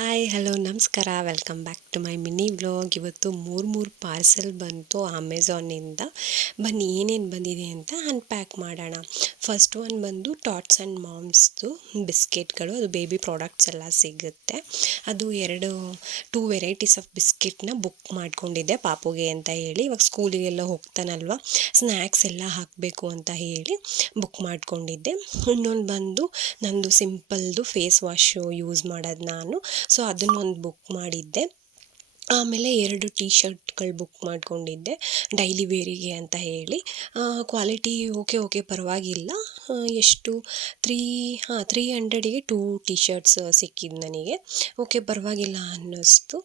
Hi hello ನಮಸ್ಕಾರ welcome back to my mini vlog. ಇವತ್ತು ಮೂರು ಪಾರ್ಸೆಲ್ ಬಂತು ಅಮೆಝಾನಿಂದ. ಬನ್ನಿ ಏನೇನು ಬಂದಿದೆ ಅಂತ ಅನ್ಪ್ಯಾಕ್ ಮಾಡೋಣ. ಫಸ್ಟ್ ಒನ್ ಬಂದು ಟಾಟ್ಸ್ ಆ್ಯಂಡ್ ಮಾಮ್ಸ್ದು ಬಿಸ್ಕೆಟ್ಗಳು, ಅದು ಬೇಬಿ ಪ್ರಾಡಕ್ಟ್ಸ್ ಎಲ್ಲ ಸಿಗುತ್ತೆ. ಅದು ಟೂ ವೆರೈಟೀಸ್ ಆಫ್ ಬಿಸ್ಕೆಟ್ನ ಬುಕ್ ಮಾಡ್ಕೊಂಡಿದ್ದೆ ಪಾಪುಗೆ ಅಂತ ಹೇಳಿ. ಇವಾಗ ಸ್ಕೂಲಿಗೆಲ್ಲ ಹೋಗ್ತಾನಲ್ವ, ಸ್ನ್ಯಾಕ್ಸ್ ಎಲ್ಲ ಹಾಕಬೇಕು ಅಂತ ಹೇಳಿ ಬುಕ್ ಮಾಡ್ಕೊಂಡಿದ್ದೆ. ಇನ್ನೊಂದು ಬಂದು ನಂದು ಸಿಂಪಲ್ದು ಫೇಸ್ ವಾಶು ಯೂಸ್ ಮಾಡೋದು ನಾನು, ಸೊ ಅದನ್ನೊಂದು ಬುಕ್ ಮಾಡಿದ್ದೆ. ಆಮೇಲೆ 2 ಟೀ ಶರ್ಟ್ಗಳು ಬುಕ್ ಮಾಡ್ಕೊಂಡಿದ್ದೆ ಡೈಲಿ ವೇರಿಗೆ ಅಂತ ಹೇಳಿ. ಕ್ವಾಲಿಟಿ ಓಕೆ ಪರವಾಗಿಲ್ಲ. ಎಷ್ಟು 300ಗೆ 2 ಟೀ ಶರ್ಟ್ಸ್ ಸಿಕ್ಕಿದ್ದು ನನಗೆ. ಓಕೆ ಪರವಾಗಿಲ್ಲ ಅನ್ನಿಸ್ತು.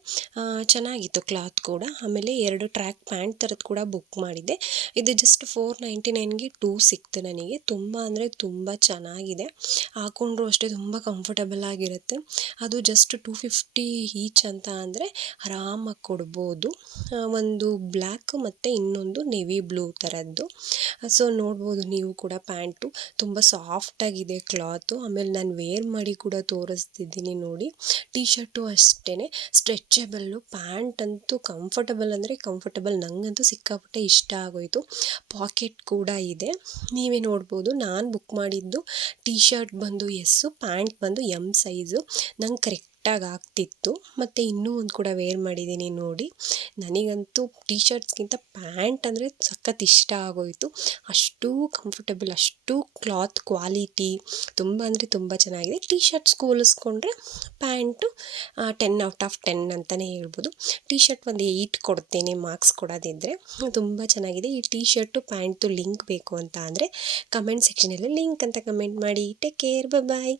ಚೆನ್ನಾಗಿತ್ತು ಕ್ಲಾತ್ ಕೂಡ. ಆಮೇಲೆ 2 ಟ್ರ್ಯಾಕ್ ಪ್ಯಾಂಟ್ ಥರದ್ದು ಕೂಡ ಬುಕ್ ಮಾಡಿದ್ದೆ. ಇದು ಜಸ್ಟ್ 499ಗೆ 2 ಸಿಕ್ತು ನನಗೆ. ತುಂಬ ಅಂದರೆ ತುಂಬ ಚೆನ್ನಾಗಿದೆ. ಹಾಕ್ಕೊಂಡ್ರು ಅಷ್ಟೇ ತುಂಬ ಕಂಫರ್ಟಬಲ್ ಆಗಿರುತ್ತೆ. ಅದು ಜಸ್ಟ್ 250 ಈಚ್ ಅಂತ ಅಂದರೆ ಆರಾಮಾಗಿ ಕೊಡ್ಬೋದು. ಒಂದು ಬ್ಲ್ಯಾಕ್ ಮತ್ತು ಇನ್ನೊಂದು ನೇವಿ ಬ್ಲೂ ಥರದ್ದು. ಸೊ ನೋಡ್ಬೋದು ನೀವು ಕೂಡ. ಪ್ಯಾಂಟು ತುಂಬ ಸಾಫ್ಟಾಗಿದೆ ಕ್ಲಾತು. ಆಮೇಲೆ ನಾನು ವೇರ್ ಮಾಡಿ ಕೂಡ ತೋರಿಸ್ತಿದ್ದೀನಿ ನೋಡಿ. ಟೀ ಶರ್ಟು ಅಷ್ಟೇ ಸ್ಟ್ರೆಚಬಲ್ಲು. ಪ್ಯಾಂಟ್ ಅಂತೂ ಕಂಫರ್ಟಬಲ್ ಅಂದರೆ ಕಂಫರ್ಟಬಲ್. ನನಗಂತೂ ಸಿಕ್ಕಾಪಟ್ಟೆ ಇಷ್ಟ ಆಗೋಯಿತು. ಪಾಕೆಟ್ ಕೂಡ ಇದೆ, ನೀವೇ ನೋಡ್ಬೋದು. ನಾನು ಬುಕ್ ಮಾಡಿದ್ದು ಟೀ ಶರ್ಟ್ ಬಂದು ಎಸ್ಸು, ಪ್ಯಾಂಟ್ ಬಂದು ಎಮ್ ಸೈಜು. ನಂಗೆ ಕರೆಕ್ಟಾಗಿ ಆಗ್ತಿತ್ತು. ಮತ್ತು ಇನ್ನೂ ಒಂದು ಕೂಡ ವೇರ್ ಮಾಡಿದ್ದೀನಿ ನೋಡಿ. ನನಗಂತೂ ಟೀ ಶರ್ಟ್ಸ್ಗಿಂತ ಪ್ಯಾಂಟ್ ಅಂದರೆ ಸಖತ್ ಇಷ್ಟ ಆಗೋಯಿತು. ಅಷ್ಟು ಕಂಫರ್ಟಬಲ್, ಅಷ್ಟು ಕ್ಲಾತ್ ಕ್ವಾಲಿಟಿ ತುಂಬ ಅಂದರೆ ತುಂಬ ಚೆನ್ನಾಗಿದೆ. ಟೀ ಶರ್ಟ್ಸ್ಗೆ ಹೋಲಿಸ್ಕೊಂಡ್ರೆ ಪ್ಯಾಂಟು 10/10 ಅಂತಲೇ ಹೇಳ್ಬೋದು. ಟೀ ಶರ್ಟ್ ಒಂದು 8 ಕೊಡ್ತೇನೆ ಮಾರ್ಕ್ಸ್ ಕೊಡೋದಿದ್ದರೆ. ತುಂಬ ಚೆನ್ನಾಗಿದೆ. ಈ ಟೀ ಶರ್ಟು ಪ್ಯಾಂಟ್ದು ಲಿಂಕ್ ಬೇಕು ಅಂತ ಅಂದರೆ ಕಮೆಂಟ್ ಸೆಕ್ಷನಲ್ಲಿ ಲಿಂಕ್ ಅಂತ ಕಮೆಂಟ್ ಮಾಡಿ. ಟೇಕ್ ಕೇರ್, ಬಾಯ್.